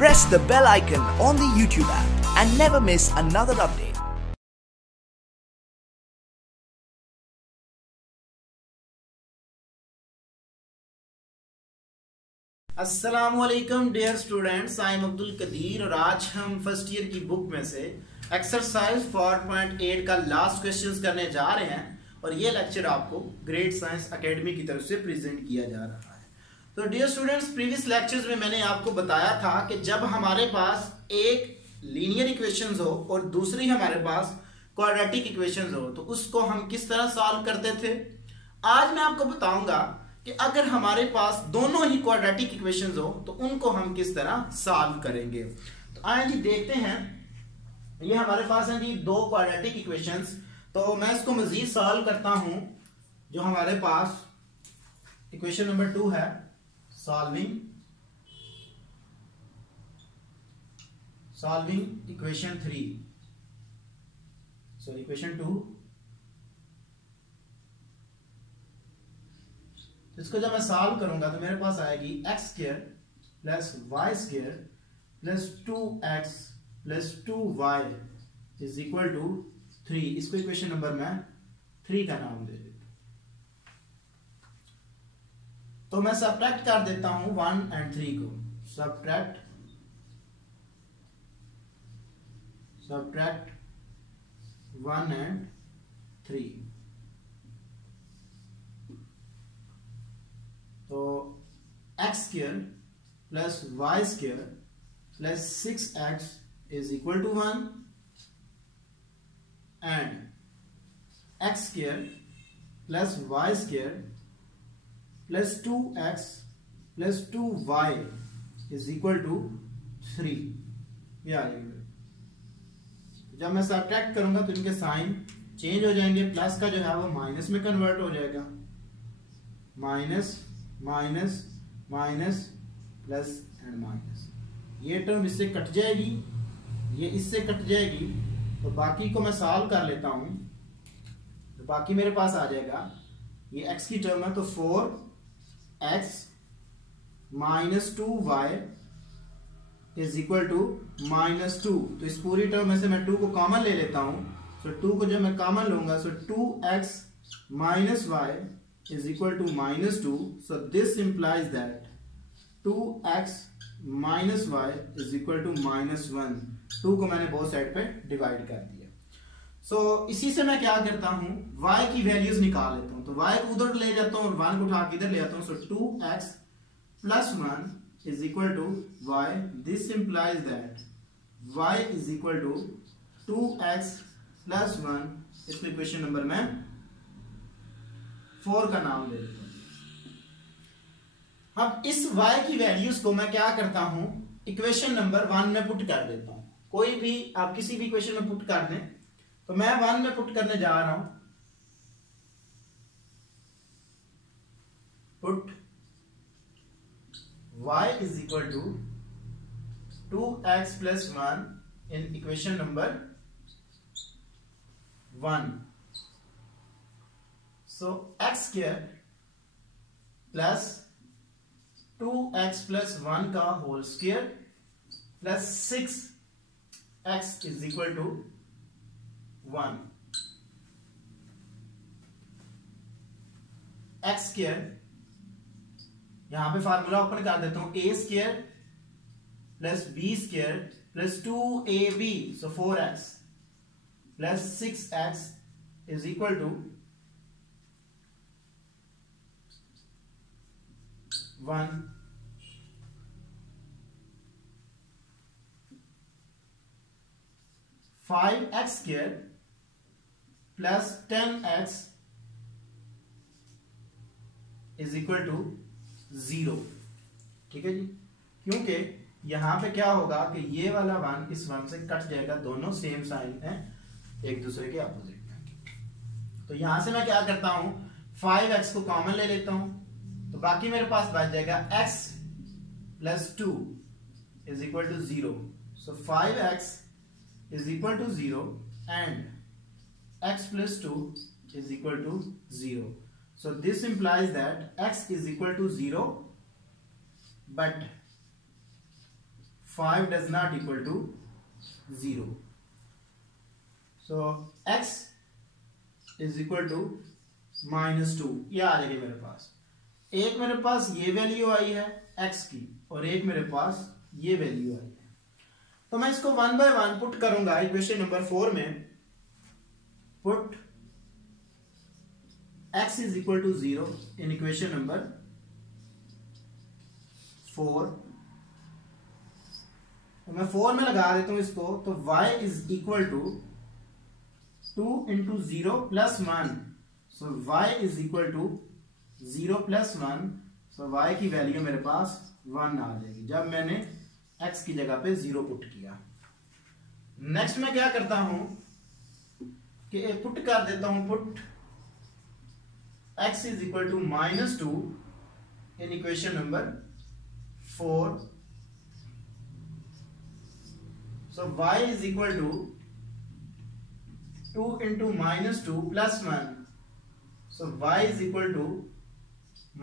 Press the bell icon on the YouTube app and never miss another update. अस्सलामुअलैकुम dear students, I am Abdul Qadir और आज हम first year की book में से एक्सरसाइज 4.8 का लास्ट क्वेश्चंस करने जा रहे हैं और ये लेक्चर आपको ग्रेट साइंस एकेडमी की तरफ से प्रेजेंट किया जा रहा है। तो डियर स्टूडेंट्स, प्रीवियस लेक्चर्स में मैंने आपको बताया था कि जब हमारे पास एक लीनियर इक्वेशंस हो और दूसरी हमारे पास क्वाड्रेटिक इक्वेशंस हो तो उसको हम किस तरह सॉल्व करते थे। आज मैं आपको बताऊंगा कि अगर हमारे पास दोनों ही क्वाड्रेटिक इक्वेशंस हो तो उनको हम किस तरह सॉल्व करेंगे। तो आइए जी देखते हैं। ये हमारे पास है जी दो क्वाड्रेटिक इक्वेशंस। तो मैं इसको मजीद सॉल्व करता हूं। जो हमारे पास इक्वेशन नंबर 2 है, सॉल्विंग इक्वेशन 3, सॉरी इक्वेशन 2। इसको जब मैं सॉल्व करूंगा तो मेरे पास आएगी x square plus y square plus 2x प्लस 2y इज इक्वल टू 3। इसको इक्वेशन नंबर मैं 3 का नाम दे देता हूं। तो मैं सब्ट्रैक्ट कर देता हूं 1 और 3 को। सब्ट्रैक्ट 1 और 3। तो x square plus y square plus 6x is equal to 1 and x square plus y square plus 2x प्लस 2y इज इक्वल टू 3। जब मैं सब्ट्रैक्ट करूंगा तो इनके साइन चेंज हो जाएंगे। प्लस का जो है वो माइनस में कन्वर्ट हो जाएगा। Minus minus minus plus and minus. ये टर्म इससे कट जाएगी, ये इससे कट जाएगी। तो बाकी को मैं सॉल्व कर लेता हूं। तो बाकी मेरे पास आ जाएगा, ये x की टर्म है तो 4x minus 2y is equal to -2। तो इस पूरी टर्म में से मैं 2 को कॉमन ले लेता हूं। तो 2 को जब मैं कॉमन लूंगा तो 2x minus y is equal to -2. So this implies that 2x minus y is equal to -1। 2 को मैंने बोथ साइड पे डिवाइड कर दिया। So इसी से मैं क्या करता हूं, y की वैल्यूज निकाल लेता हूं। तो y को उधर ले जाता हूं और 1 को उठा के इधर ले आता हूं। So 2x plus 1 is equal to y. This implies that y is equal to 2x plus 1। इसमें इक्वेशन नंबर मैं 4 का नाम दे देता हूं। अब इस y की वैल्यूज को मैं क्या करता हूं, इक्वेशन नंबर 1 में पुट कर देता हूं। कोई भी आप किसी भी इक्वेशन में पुट कर दें। तो मैं 1 में पुट करने जा रहा हूं। Put y is equal to 2x प्लस 1 in equation number 1। So x square plus 2x plus 1 का whole square plus 6x is equal to 1। x square यहां पे फार्मूला ओपन कर देता हूं। a square plus b square plus 2ab so 4x प्लस 6x is equal to 1। 5x square plus 10x is equal to 0। ठीक है जी, क्योंकि यहां पे क्या होगा कि ये वाला 1 इस 1 से कट जाएगा। दोनों सेम साइन है, एक दूसरे के अपोजिट में। तो यहां से मैं क्या करता हूं, 5x को कॉमन ले लेता हूं। तो बाकी मेरे पास बच जाएगा x plus 2 is equal to 0। So 5x is equal to 0 and x plus 2 is equal to 0. So this implies that x is equal to 0, but 5 does not equal to 0. So x is equal to -2. ये आ जाएगी मेरे पास। एक मेरे पास ये value आई है x की और एक मेरे पास ये वैल्यू आई है। तो मैं इसको 1 by 1 पुट करूंगा इक्वेशन नंबर 4 में। Put x is equal to 0 in equation number 4। तो मैं 4 में लगा देता हूं इसको, तो y is equal to 2 into 0 plus 1। so y is equal to 0 plus 1। so y की वैल्यू मेरे पास 1 आ जाएगी जब मैंने x की जगह पे 0 पुट किया। नेक्स्ट मैं क्या करता हूं कि पुट कर देता हूं, put x is equal to -2 in equation number 4। so y is equal to 2 into -2 plus 1। so y is equal to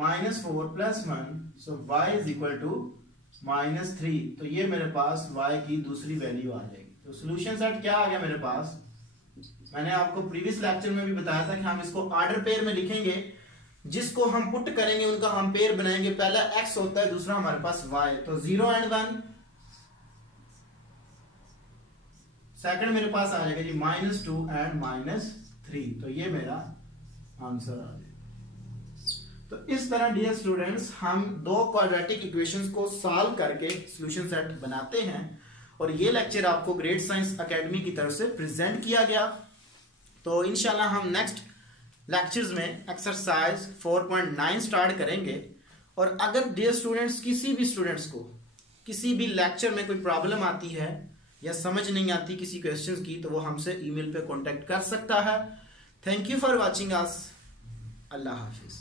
-4 plus 1। so y is equal to -3। तो ये मेरे पास y की दूसरी वैल्यू आ जाएगी। तो सॉल्यूशन सेट क्या आ गया मेरे पास? मैंने आपको प्रीवियस लेक्चर में भी बताया था कि हम इसको ऑर्डर पेयर में लिखेंगे, जिसको हम पुट करेंगे उनका हम पेयर बनाएंगे। पहला x होता है, दूसरा हमारे पास y। तो 0 and 1। सेकंड मेरे पास आ जाएगा जी -2 and -3। तो ये मेरा आंसर आ जाएगा। तो इस तरह डियर स्टूडेंट्स हम दो क्वाड्रेटिक इक्वेशंस को सॉल्व करके सॉल्यूशन सेट बनाते हैं। और ये लेक्चर आपको ग्रेट साइंस एकेडमी की तरफ से प्रेजेंट किया गया। तो इंशाल्लाह हम नेक्स्ट लेक्चर्स में एक्सरसाइज 4.9 स्टार्ट करेंगे। और अगर डियर स्टूडेंट्स किसी भी स्टूडेंट्स को किसी भी लेक्चर में कोई प्रॉब्लम आती है या समझ नहीं आती किसी क्वेश्चंस की, तो वो हमसे ईमेल पे कांटेक्ट कर सकता है। Thank you for watching us. Allah Hafiz.